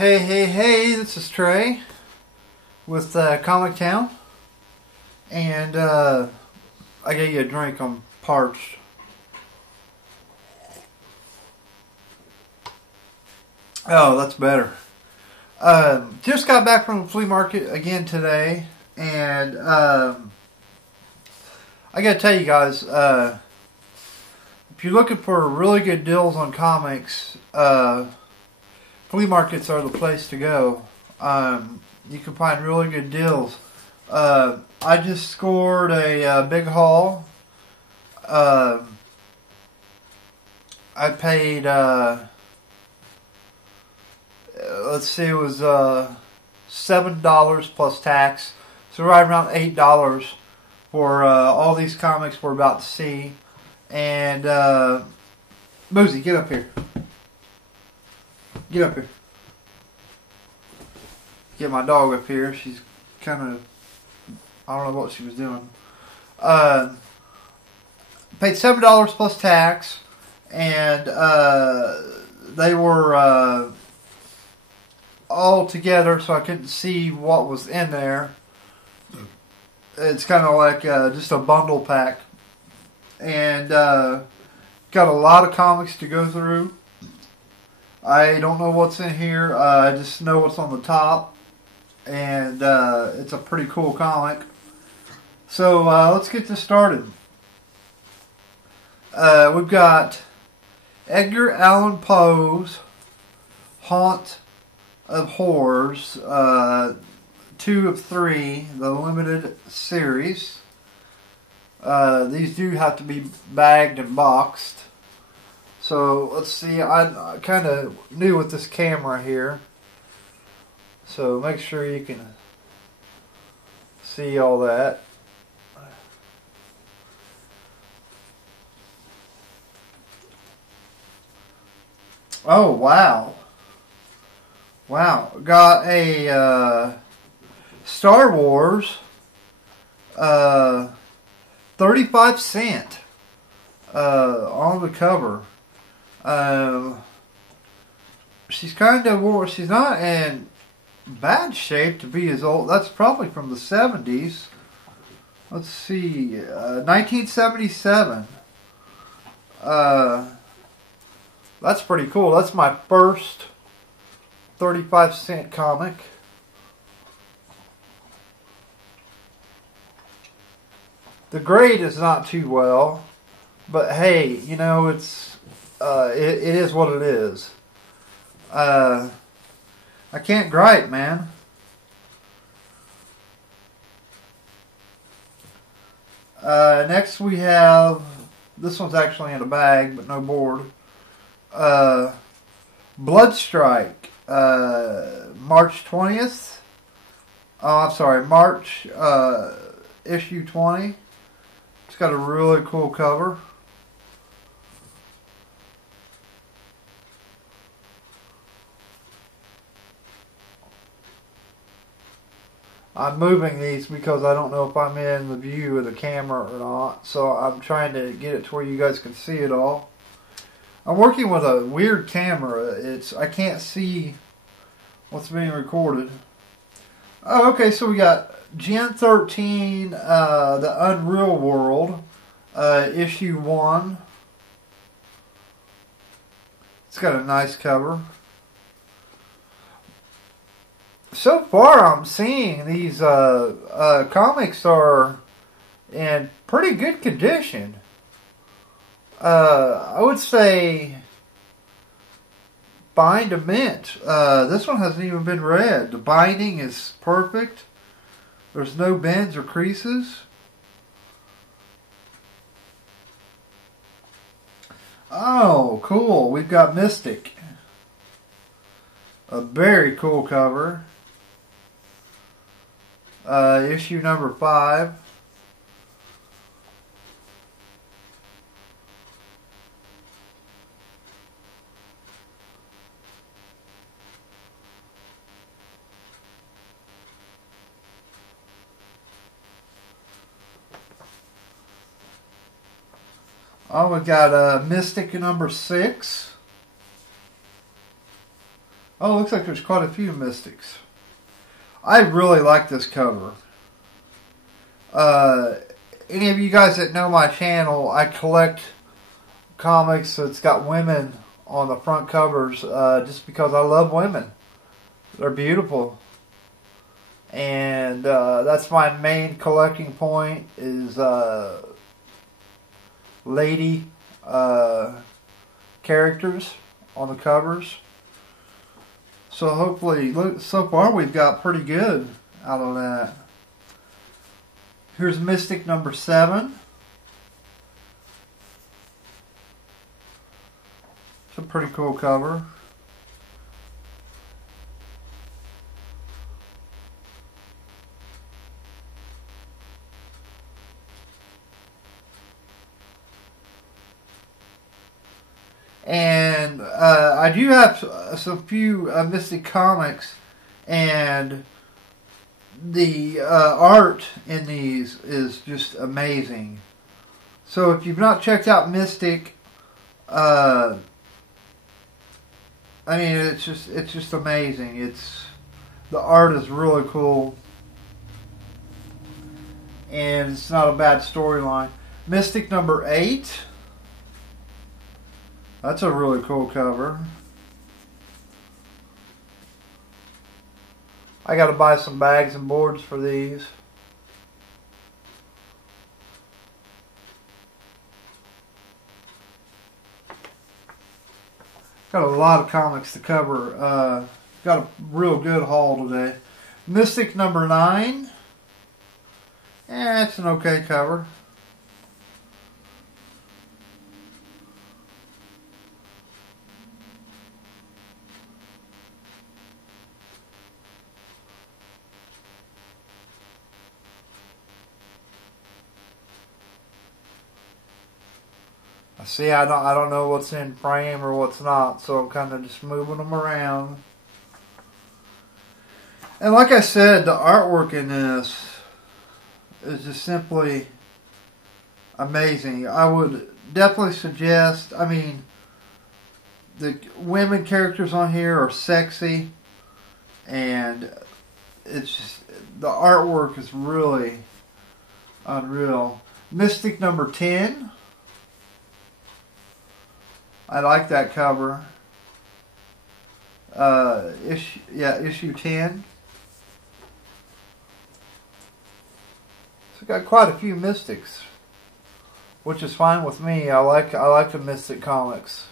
Hey, this is Trey with Comic Town, and I got you a drink. I'm parched. Oh, that's better. Just got back from the flea market again today, and I gotta tell you guys, if you're looking for really good deals on comics, flea markets are the place to go. You can find really good deals. I just scored a big haul. I paid, let's see, it was $7 plus tax. So right around $8 for all these comics we're about to see. And, Boozy, get up here. Get up here. Get my dog up here. She's kind of, I don't know what she was doing. Paid $7 plus tax, and they were all together, so I couldn't see what was in there. It's kind of like just a bundle pack, and got a lot of comics to go through. I don't know what's in here. I just know what's on the top, and it's a pretty cool comic. So let's get this started. We've got Edgar Allan Poe's Haunt of Horrors, 2 of 3, the limited series. These do have to be bagged and boxed. So let's see, I kind of new with this camera here. So make sure you can see all that. Oh, wow. Wow. Got a Star Wars 35 cent on the cover. She's kind of, she's not in bad shape to be as old. That's probably from the 70s. Let's see, 1977. That's pretty cool. That's my first 35 cent comic. The grade is not too well, but hey, you know, it's it is what it is. I can't gripe, man. Next we have, this one's actually in a bag, but no board. Bloodstrike, March 20th. Oh, I'm sorry, March issue 20. It's got a really cool cover. I'm moving these because I don't know if I'm in the view of the camera or not. So I'm trying to get it to where you guys can see it all. I'm working with a weird camera. I can't see what's being recorded. Oh, okay, so we got Gen 13, The Unreal World, issue 1. It's got a nice cover. So far, I'm seeing these comics are in pretty good condition. I would say bind to mint. This one hasn't even been read. The binding is perfect. There's no bends or creases. Oh, cool. We've got Mystic. A very cool cover. Issue number 5. Oh, we got Mystic number 6. Oh, looks like there's quite a few Mystics. I really like this cover. Any of you guys that know my channel, I collect comics that's got women on the front covers just because I love women. They're beautiful. And that's my main collecting point is lady characters on the covers. So hopefully, look, so far we've got pretty good out of that. Here's Mystic number 7. It's a pretty cool cover. And I do have some few Mystic comics, and the art in these is just amazing. So if you've not checked out Mystic, I mean it's just amazing. The art is really cool, and it's not a bad storyline. Mystic number 8. That's a really cool cover. I got to buy some bags and boards for these. Got a lot of comics to cover. Got a real good haul today. Mystic number 9. It's an okay cover. See, I don't know what's in frame or what's not, so I'm kind of just moving them around. And like I said, the artwork in this is just simply amazing. I would definitely suggest, I mean, the women characters on here are sexy, and it's just, the artwork is really unreal. Mystic number 10. I like that cover. Issue 10. So got quite a few Mystics, which is fine with me. I like the Mystic comics.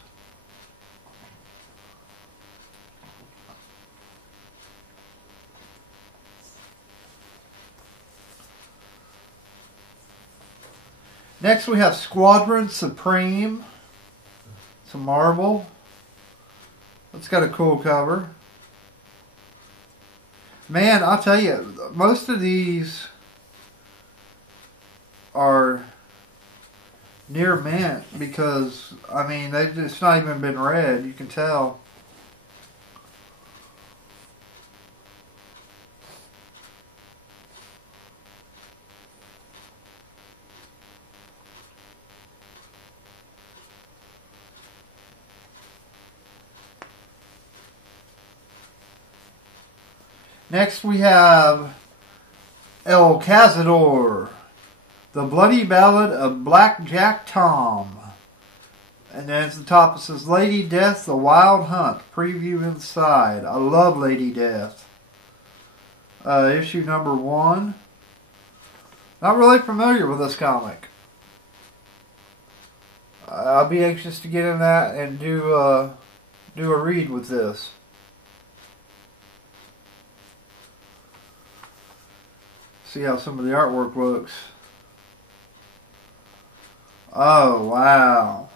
Next we have Squadron Supreme. Some Marvel. It's got a cool cover. Man, I'll tell you, most of these are near mint because, I mean, it's not even been read. You can tell. Next we have El Cazador, The Bloody Ballad of Black Jack Tom. And then at the top it says Lady Death, The Wild Hunt, preview inside. I love Lady Death. Issue number 1. Not really familiar with this comic. I'll be anxious to get in that and do a read with this. See how some of the artwork looks. Oh, wow.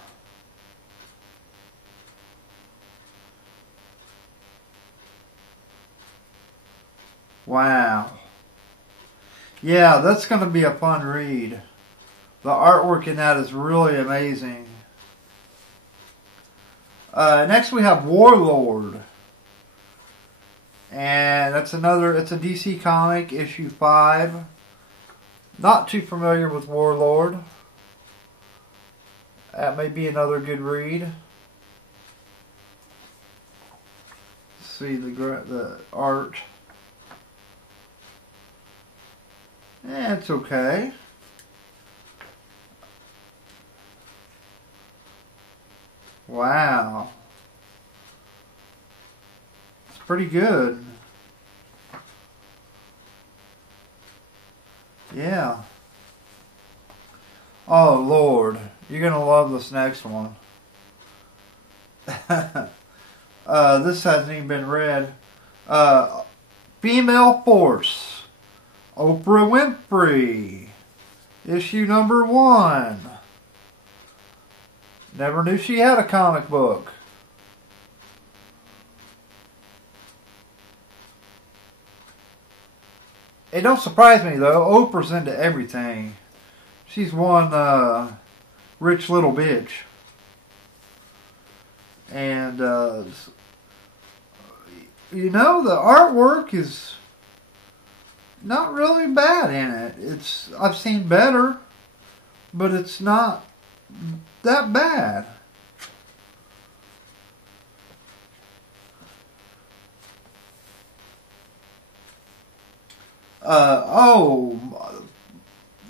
Wow. Yeah, that's going to be a fun read. The artwork in that is really amazing. Next we have Warlord. And it's a DC comic, issue 5. Not too familiar with Warlord. That may be another good read. Let's see the art. Yeah, it's okay. Wow. It's pretty good. Yeah. Oh, Lord. You're going to love this next one. This hasn't even been read. Female Force. Oprah Winfrey. Issue number 1. Never knew she had a comic book. It don't surprise me though. Oprah's into everything. She's one rich little bitch. And you know, the artwork is not really bad in it. I've seen better, but it's not that bad.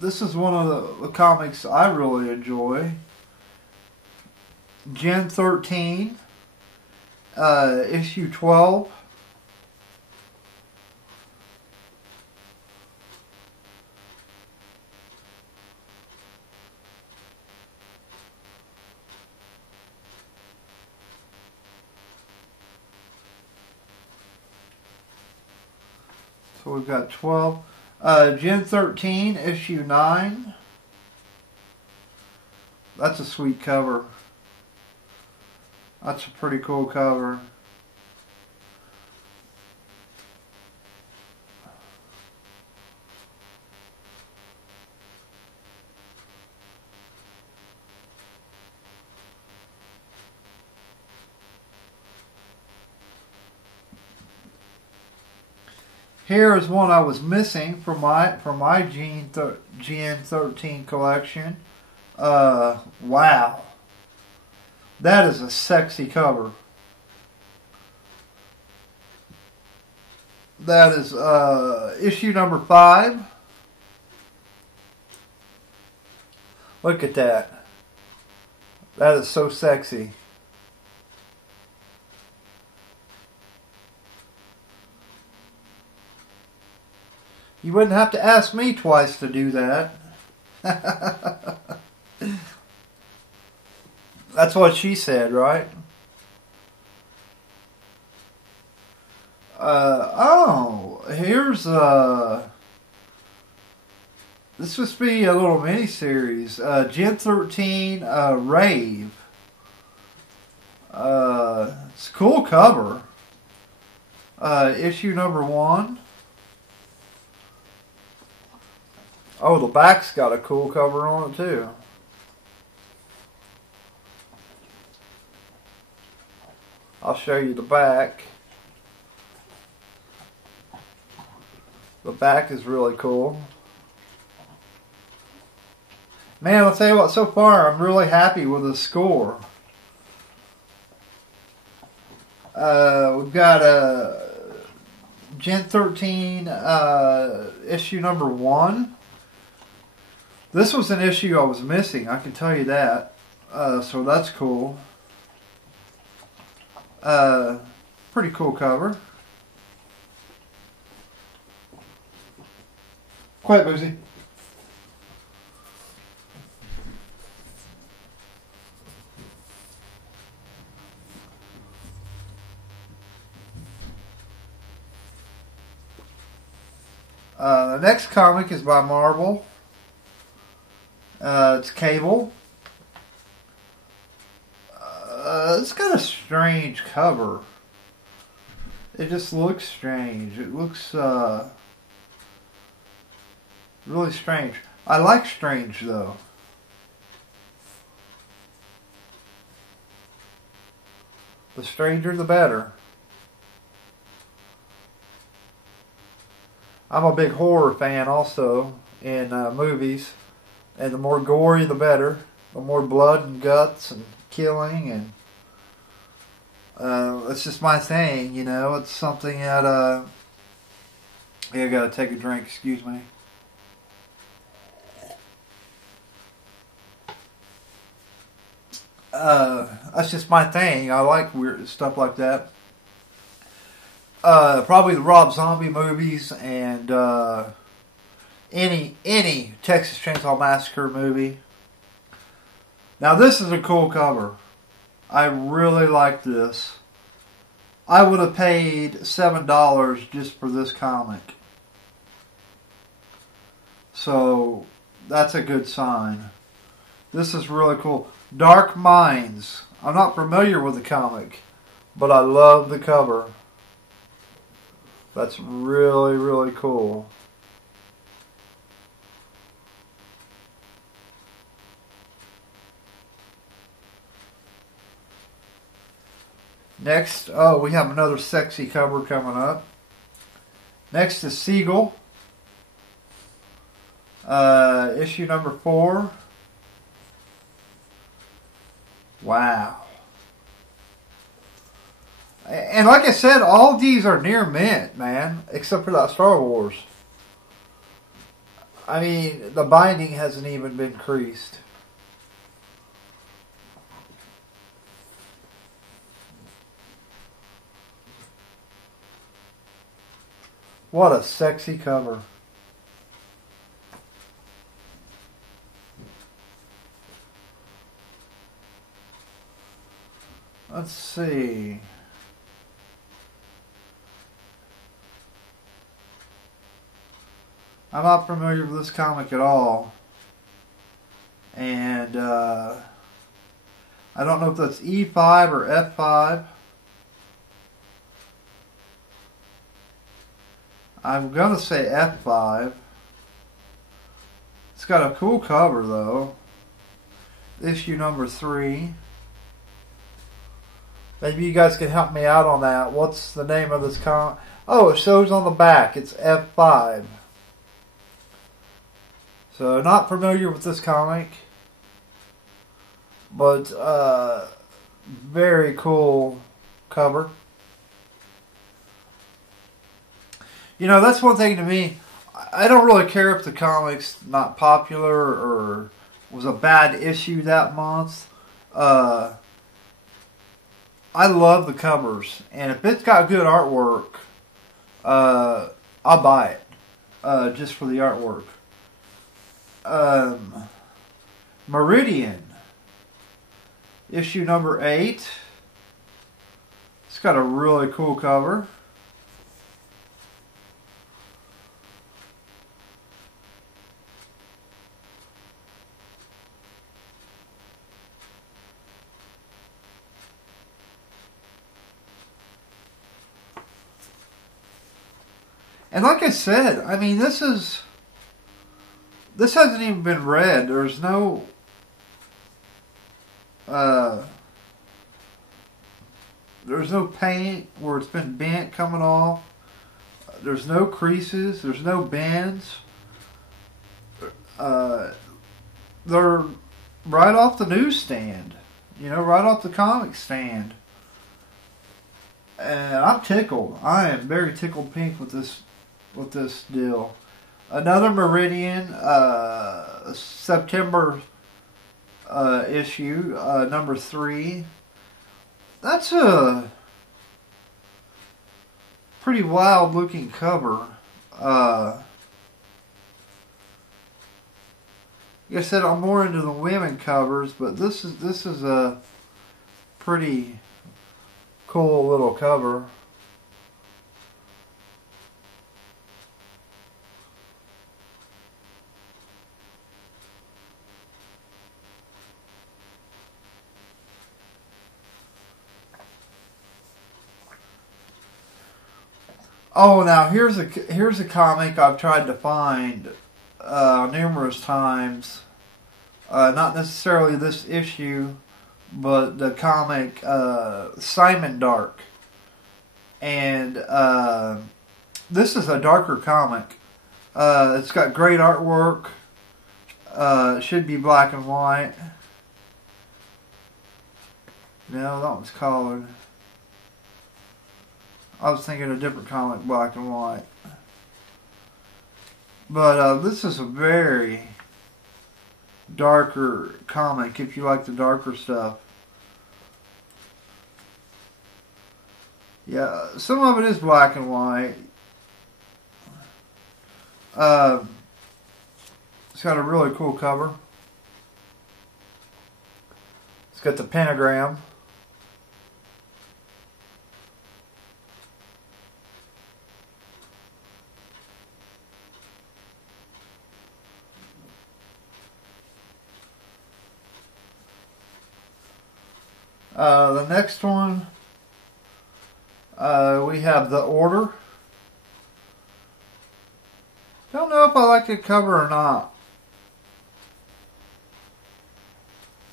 This is one of the comics I really enjoy. Gen 13, issue 12. So we've got 12. Gen 13, issue 9. That's a sweet cover. That's a pretty cool cover. Here is one I was missing from my Gen 13 collection. Wow. That is a sexy cover. That is issue number 5. Look at that. That is so sexy. You wouldn't have to ask me twice to do that. That's what she said, right? Here's this must be a little mini-series. Gen 13 Rave. It's a cool cover. Issue number 1. Oh, the back's got a cool cover on it too. I'll show you the back. The back is really cool. Man, I'll tell you what, so far I'm really happy with the score. We've got Gen 13 issue number 1. This was an issue I was missing, I can tell you that. So that's cool. Pretty cool cover. Quiet, Boozy. The next comic is by Marvel. It's Cable. It's got a strange cover. It just looks strange. It looks really strange. I like strange though. The stranger the better. I'm a big horror fan also in movies. And the more gory the better. The more blood and guts and killing and It's just my thing, you know. It's something that yeah, I gotta take a drink. Excuse me. That's just my thing. I like weird stuff like that. Probably the Rob Zombie movies and any Texas Chainsaw Massacre movie. Now this is a cool cover. I really like this. I would have paid $7 just for this comic. So that's a good sign. This is really cool. Dark Minds. I'm not familiar with the comic, but I love the cover. That's really, really cool. Next, oh, we have another sexy cover coming up. Next is Seagull. Issue number 4. Wow. And like I said, all these are near mint, man. Except for that Star Wars. I mean, the binding hasn't even been creased. What a sexy cover. Let's see. I'm not familiar with this comic at all. And I don't know if that's E5 or F5. I'm going to say F5. It's got a cool cover though. Issue number 3. Maybe you guys can help me out on that. What's the name of this comic? Oh, it shows on the back. It's F5. So, not familiar with this comic. But, very cool cover. You know, that's one thing to me. I don't really care if the comic's not popular or was a bad issue that month. I love the covers. And if it's got good artwork, I'll buy it. Just for the artwork. Meridian. Issue number 8. It's got a really cool cover. And like I said, I mean, this hasn't even been read. There's no paint where it's been bent coming off. There's no creases. There's no bends. They're right off the newsstand. You know, right off the comic stand. And I'm tickled. I am very tickled pink with this deal. Another Meridian September issue, number 3. That's a pretty wild looking cover. Like I said, I'm more into the women covers, but this is a pretty cool little cover. Oh, now here's a comic I've tried to find numerous times. Not necessarily this issue, but the comic Simon Dark. And this is a darker comic. It's got great artwork. It should be black and white. No, that one's colored. I was thinking a different comic, black and white. But this is a very darker comic if you like the darker stuff. Yeah, some of it is black and white. It's got a really cool cover. It's got the pentagram. The next one, we have The Order. Don't know if I like the cover or not.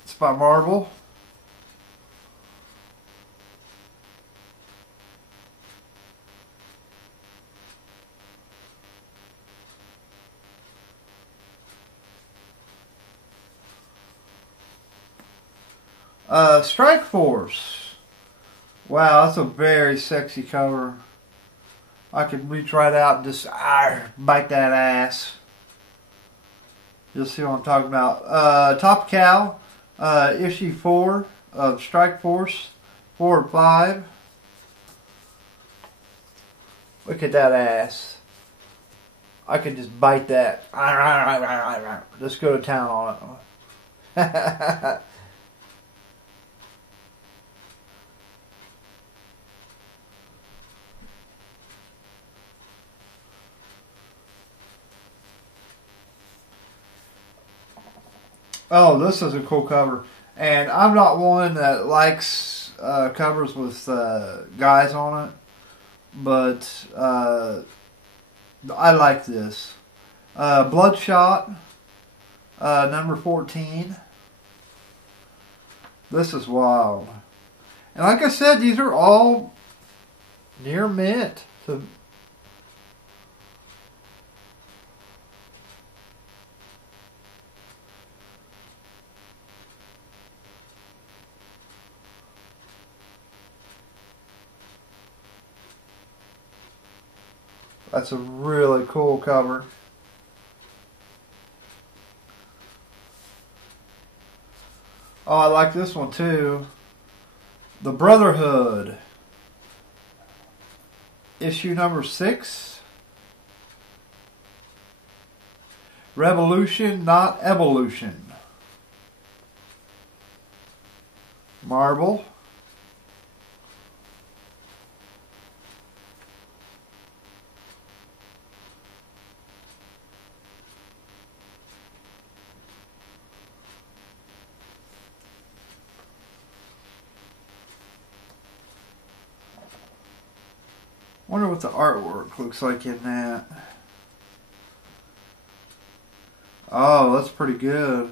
It's by Marvel. Strike Force. Wow, that's a very sexy cover. I could reach right out and just bite that ass. You'll see what I'm talking about. Top Cow, issue 4 of Strike Force, 4 and 5. Look at that ass. I could just bite that. Just go to town on it. Oh, this is a cool cover. And I'm not one that likes covers with guys on it. But I like this. Bloodshot, number 14. This is wild. And like I said, these are all near mint. So that's a really cool cover. Oh, I like this one too. The Brotherhood. Issue number 6. Revolution, not evolution. Marvel. Wonder what the artwork looks like in that. Oh, that's pretty good.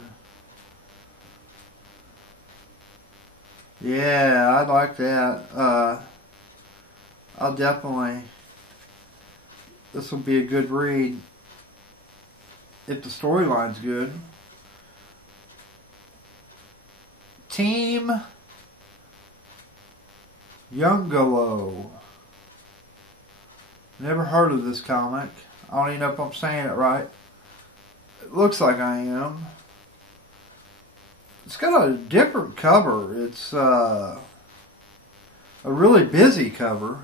Yeah, I like that. I'll definitely. This will be a good read if the storyline's good. Team Youngolo. Never heard of this comic. I don't even know if I'm saying it right. It looks like I am. It's got a different cover. It's a really busy cover.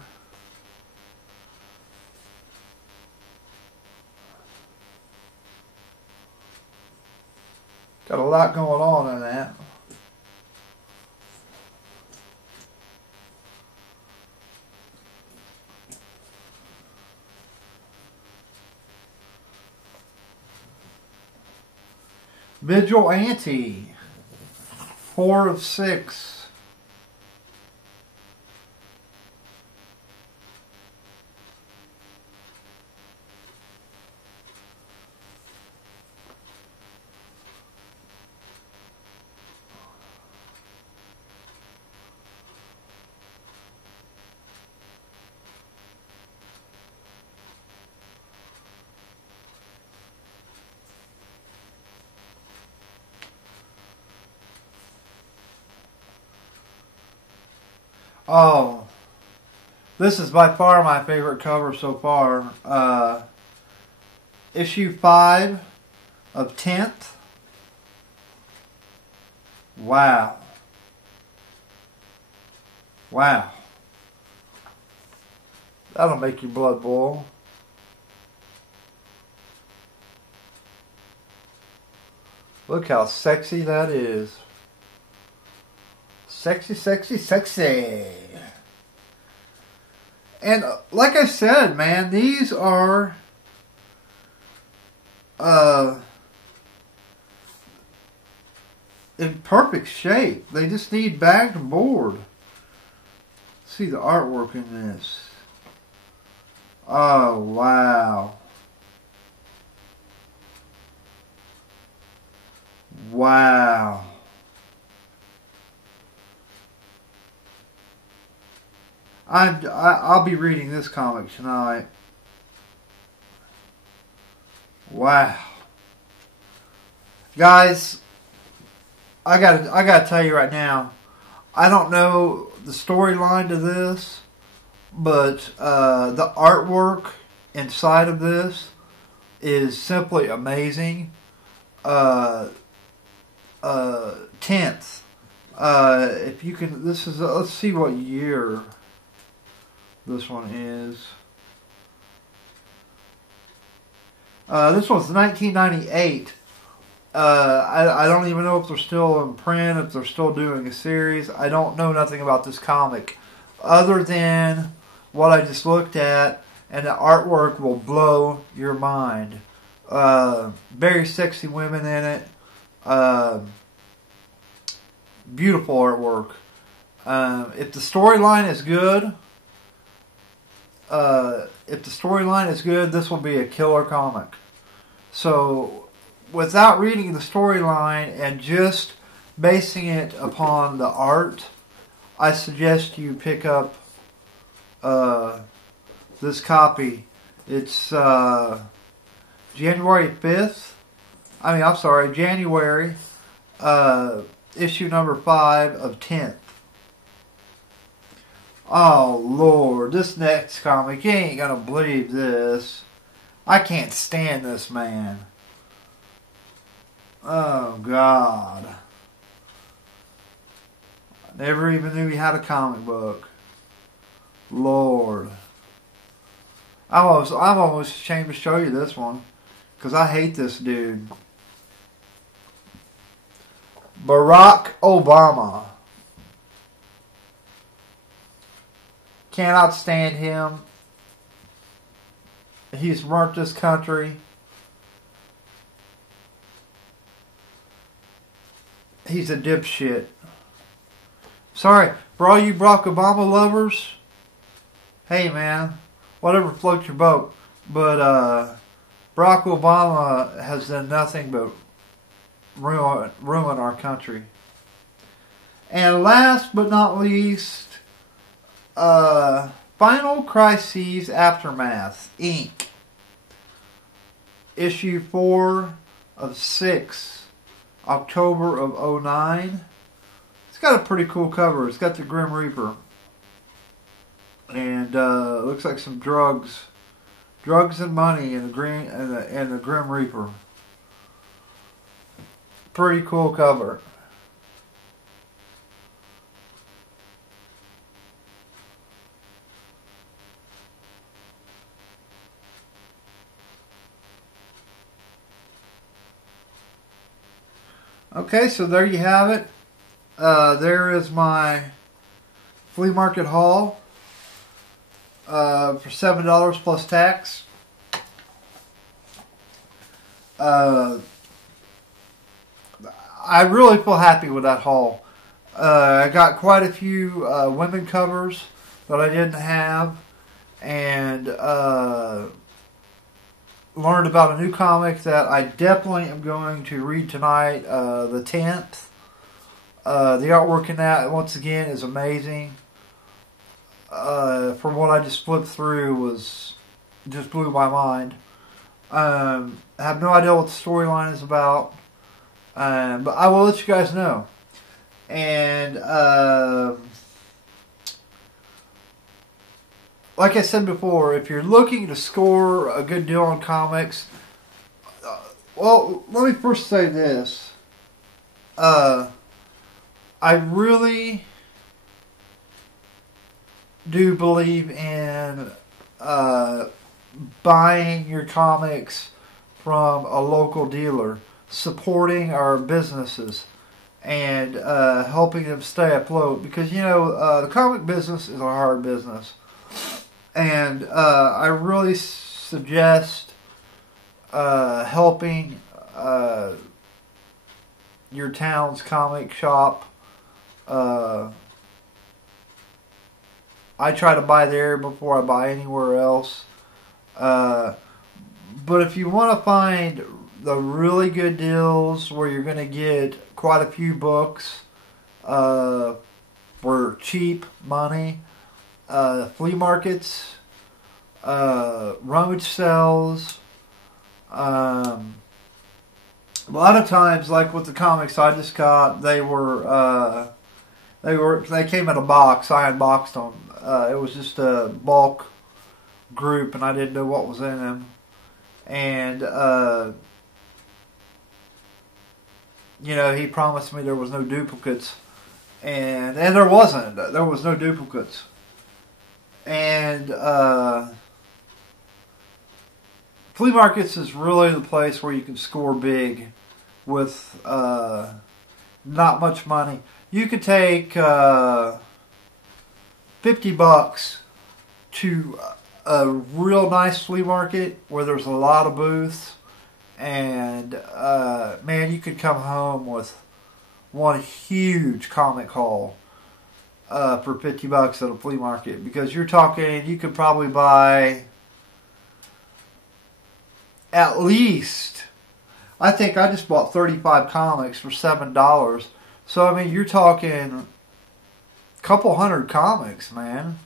Got a lot going on in that. Vigilante, 4 of 6. Oh, This is by far my favorite cover so far. Issue 5 of 10th. Wow. Wow. That'll make your blood boil. Look how sexy that is. Sexy, sexy, sexy. And like I said, man, these are in perfect shape. They just need bagged and board. See the artwork in this. Oh, wow. Wow. I'll be reading this comic tonight. Wow. Guys, I gotta tell you right now, I don't know the storyline to this, but the artwork inside of this is simply amazing. 10th. If you can, this is, let's see what year this one is. This one's 1998. I don't even know if they're still in print, if they're still doing a series. I don't know nothing about this comic other than what I just looked at, and the artwork will blow your mind. Very sexy women in it. Beautiful artwork. If the storyline is good, this will be a killer comic. So, without reading the storyline and just basing it upon the art, I suggest you pick up this copy. It's January 5th. January, issue number 5 of 10th. Oh, Lord, this next comic, you ain't gonna believe this. I can't stand this man. Oh, God. I never even knew he had a comic book. Lord. I'm almost ashamed to show you this one, because I hate this dude. Barack Obama. Cannot stand him. He's burnt this country. He's a dipshit. Sorry, for all you Barack Obama lovers, hey man, whatever floats your boat. But Barack Obama has done nothing but ruin our country. And last but not least, Final Crises Aftermath, Inc. Issue 4 of 6, October of 2009. It's got a pretty cool cover. It's got the Grim Reaper. And looks like some drugs and money and the Grim Reaper. Pretty cool cover. Okay, so there you have it. There is my flea market haul for $7 plus tax. I really feel happy with that haul. I got quite a few women covers that I didn't have, and learned about a new comic that I definitely am going to read tonight, the 10th. The artwork in that, once again, is amazing. From what I just flipped through, just blew my mind. I have no idea what the storyline is about, but I will let you guys know. And like I said before, if you're looking to score a good deal on comics, well, let me first say this. I really do believe in buying your comics from a local dealer, supporting our businesses, and helping them stay afloat. Because, the comic business is a hard business. And I really suggest helping your town's comic shop. I try to buy there before I buy anywhere else. But if you want to find the really good deals where you're going to get quite a few books for cheap money, flea markets, rummage sales. A lot of times, like with the comics I just got, they came in a box. I unboxed them. It was just a bulk group, and I didn't know what was in them. And he promised me there was no duplicates, and there wasn't. There was no duplicates. And flea markets is really the place where you can score big with not much money. You could take $50 to a real nice flea market where there's a lot of booths, and man, you could come home with one huge comic haul for $50 at a flea market, because you're talking, you could probably buy at least, I think I just bought 35 comics for $7. So I mean, you're talking a couple hundred comics, man,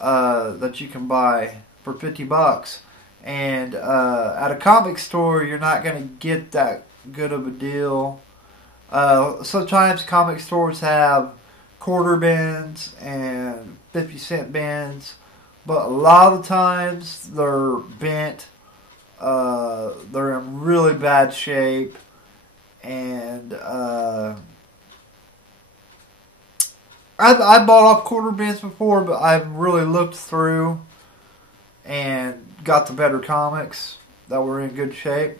that you can buy for $50. And at a comic store, you're not going to get that good of a deal. Sometimes comic stores have quarter bins and 50-cent bins, but a lot of the times they're bent. They're in really bad shape, and I bought off quarter bins before, but I've really looked through and got the better comics that were in good shape.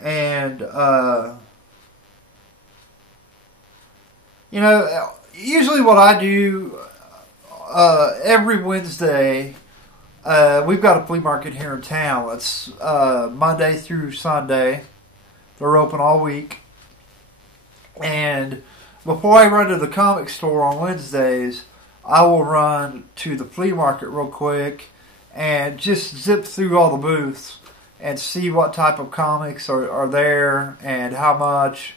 And usually what I do every Wednesday, we've got a flea market here in town. It's Monday through Sunday. They're open all week. And before I run to the comic store on Wednesdays, I will run to the flea market real quick and just zip through all the booths and see what type of comics are there and how much,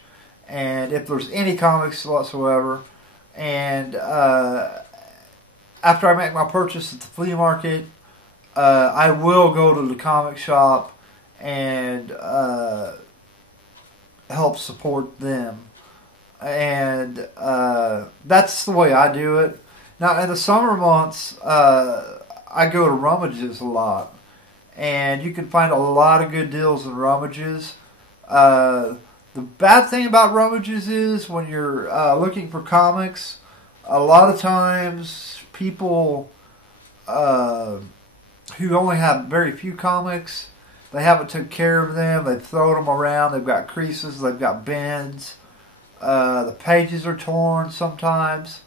and if there's any comics whatsoever. And after I make my purchase at the flea market, I will go to the comic shop and help support them. And that's the way I do it. Now, in the summer months, I go to Rummages a lot. And you can find a lot of good deals in Rummages. The bad thing about Rummages is when you're looking for comics, a lot of times people who only have very few comics, they haven't took care of them. They've thrown them around. They've got creases. They've got bends. The pages are torn sometimes.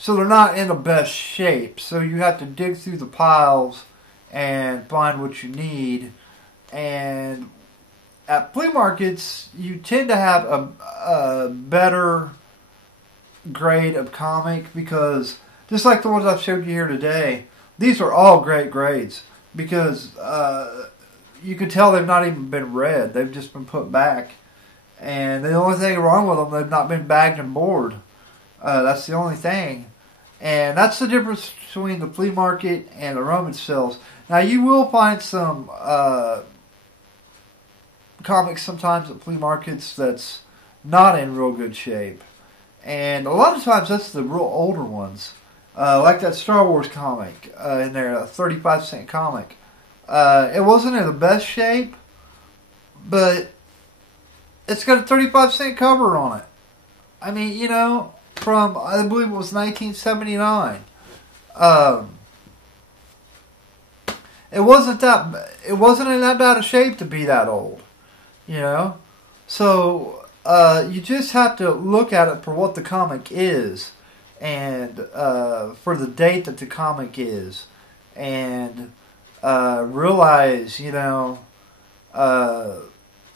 So they're not in the best shape. So you have to dig through the piles and find what you need. And at flea markets, you tend to have a better grade of comic, because just like the ones I've showed you here today, these are all great grades, because you can tell they've not even been read. They've just been put back. And the only thing wrong with them, they've not been bagged and board. That's the only thing. And that's the difference between the flea market and the rummage sales. Now, you will find some comics sometimes at flea markets that's not in real good shape. And a lot of times that's the real older ones. Like that Star Wars comic in there, a 35-cent comic. It wasn't in the best shape, but it's got a 35-cent cover on it. I mean, you know, from, I believe it was 1979. It wasn't in that bad a shape to be that old, you know. So you just have to look at it for what the comic is, and for the date that the comic is, and realize, you know,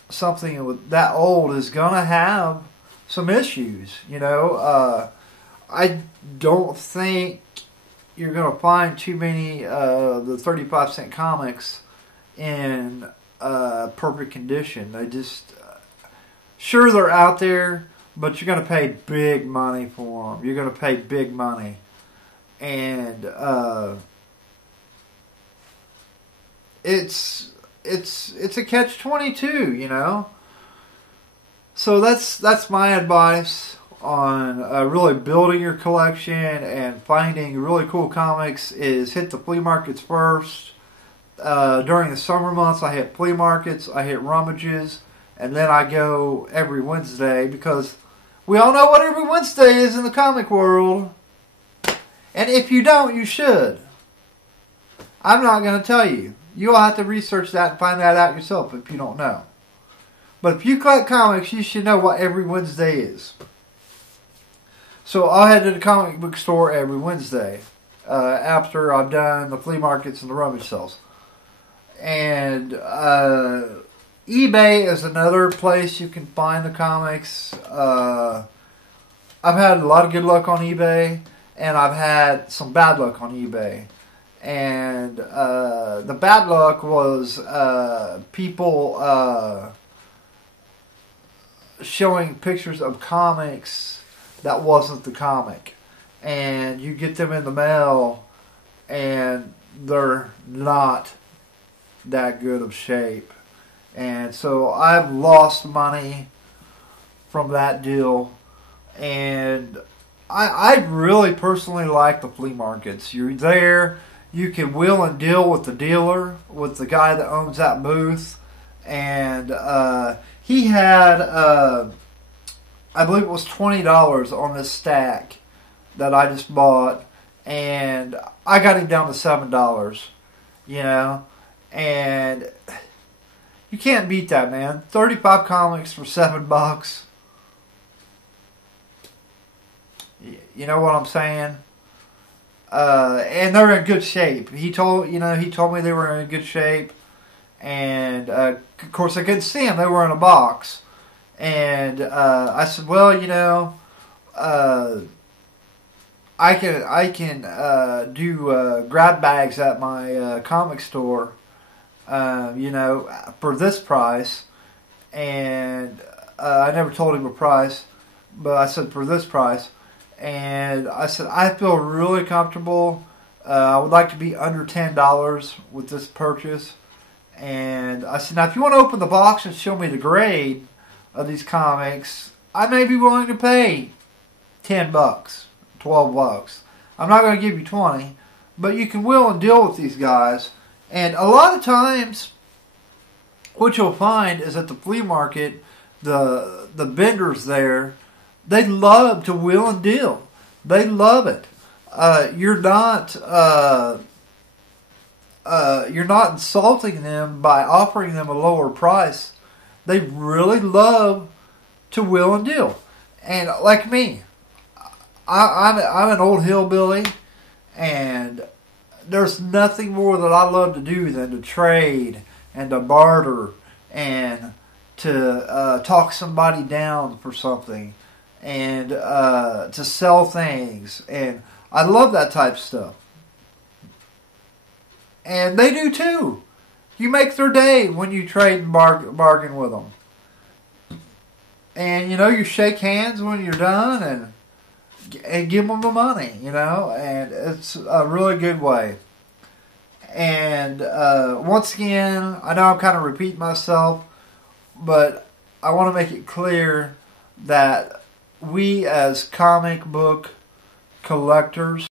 something that old is gonna have some issues. You know, I don't think you're gonna find too many the 35-cent comics in perfect condition. They just sure they're out there, but you're gonna pay big money for them. You're gonna pay big money, and it's a catch-22, you know. So that's my advice on really building your collection and finding really cool comics is hit the flea markets first. During the summer months, I hit flea markets, I hit rummages, and then I go every Wednesday, because we all know what every Wednesday is in the comic world. And if you don't, you should. I'm not going to tell you. You'll have to research that and find that out yourself if you don't know. But if you collect comics, you should know what every Wednesday is. So I'll head to the comic book store every Wednesday after I've done the flea markets and the rummage sales. And eBay is another place you can find the comics. I've had a lot of good luck on eBay, and I've had some bad luck on eBay. And the bad luck was people showing pictures of comics that wasn't the comic. And you get them in the mail, and they're not that good of shape. And so I've lost money from that deal. And I really personally like the flea markets. You're there. You can wheel and deal with the dealer, with the guy that owns that booth. And he had, I believe it was $20 on this stack that I just bought. And I got him down to $7, you know. And you can't beat that, man. 35 comics for $7. You know what I'm saying? And they're in good shape. He told me they were in good shape. And of course I couldn't see them. They were in a box. And I said, well, you know, I can do grab bags at my comic store, you know, for this price. And I never told him a price, but I said for this price. And I said, I feel really comfortable. I would like to be under $10 with this purchase. And I said, now if you want to open the box and show me the grade of these comics, I may be willing to pay $10, $12. I'm not going to give you 20, but you can wheel and deal with these guys. And a lot of times, what you'll find is at the flea market, the vendors there, they love to wheel and deal. They love it. You're not insulting them by offering them a lower price. They really love to wheel and deal. And like me, I'm an old hillbilly, and there's nothing more that I love to do than to trade and to barter and to talk somebody down for something. And to sell things. And I love that type of stuff. And they do too. You make their day when you trade and bargain with them. And, you know, you shake hands when you're done and give them the money, you know. And it's a really good way. And once again, I know I'm kind of repeating myself, but I want to make it clear that we as comic book collectors